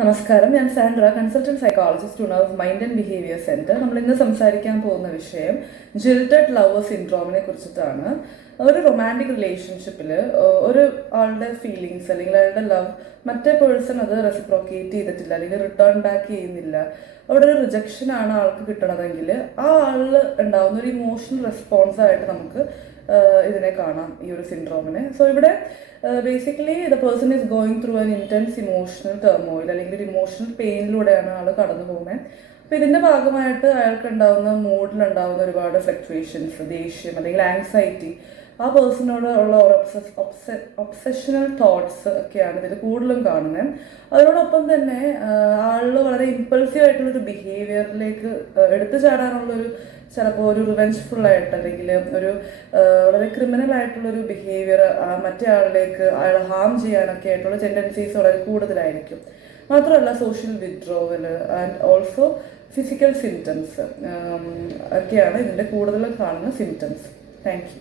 നമസ്കാരം, ഞാൻ Sandra, consultant psychologist of mind and behaviour centre. നമ്മൾ ഇന്ന് സംസാരിക്കാൻ പോകുന്ന വിഷയം ജിൽറ്റഡ് ലവർ സിൻഡ്രോമിനെ കുറിച്ചിട്ടാണ്. ഒരു റൊമാൻറ്റിക് റിലേഷൻഷിപ്പിൽ ഒരു ആളുടെ ഫീലിങ്സ് അല്ലെങ്കിൽ അയാളുടെ ലവ് മറ്റേ പേഴ്സൺ അത് റെസിപ്രോക്കേറ്റ് ചെയ്തിട്ടില്ല അല്ലെങ്കിൽ റിട്ടേൺ ബാക്ക് ചെയ്യുന്നില്ല, അവിടെ ഒരു റിജക്ഷൻ ആണ് ആൾക്ക് കിട്ടണതെങ്കിൽ ആ ആളിൽ ഉണ്ടാകുന്ന ഒരു ഇമോഷണൽ റെസ്പോൺസ് ആയിട്ട് നമുക്ക് ഇതിനെ കാണാം, ഈ ഒരു സിൻഡ്രോമിനെ. സോ ഇവിടെ basically the person is going through an intense emotional turmoil അല്ലെങ്കിൽ ഒരു ഇമോഷണൽ പെയിനിലൂടെയാണ് ആൾ കടന്നു പോകുന്നത്. അപ്പോൾ ഇതിൻ്റെ ഭാഗമായിട്ട് അയാൾക്ക് ഉണ്ടാകുന്ന മൂഡിലുണ്ടാകുന്ന ഒരുപാട് ഫ്ലക്ച്വേഷൻസ്, ദേഷ്യം അല്ലെങ്കിൽ ആങ്സൈറ്റി, ആ പേഴ്സണോട് ഉള്ള ഒരു ഒബ്സെഷണൽ തോട്ട്സ് ഒക്കെയാണ് ഇതിൽ കൂടുതലും കാണുന്നത്. അതിനോടൊപ്പം തന്നെ ആളിൽ വളരെ ഇമ്പൾസീവ് ആയിട്ടുള്ളൊരു ബിഹേവിയറിലേക്ക് എടുത്തു ചാടാനുള്ളൊരു ചിലപ്പോൾ ഒരു റിവെഞ്ച്ഫുൾ ആയിട്ട് അല്ലെങ്കിൽ ഒരു വളരെ ക്രിമിനൽ ആയിട്ടുള്ളൊരു ബിഹേവിയർ മറ്റേ ആളിലേക്ക് അയാളെ ഹാം ചെയ്യാനൊക്കെ ആയിട്ടുള്ള ടെൻഡൻസീസ് വളരെ കൂടുതലായിരിക്കും. മാത്രമല്ല social withdrawal and also physical symptoms ഒക്കെയാണ് ഇതിൻ്റെ കൂടുതൽ കാണുന്ന സിംറ്റംസ്. Thank you.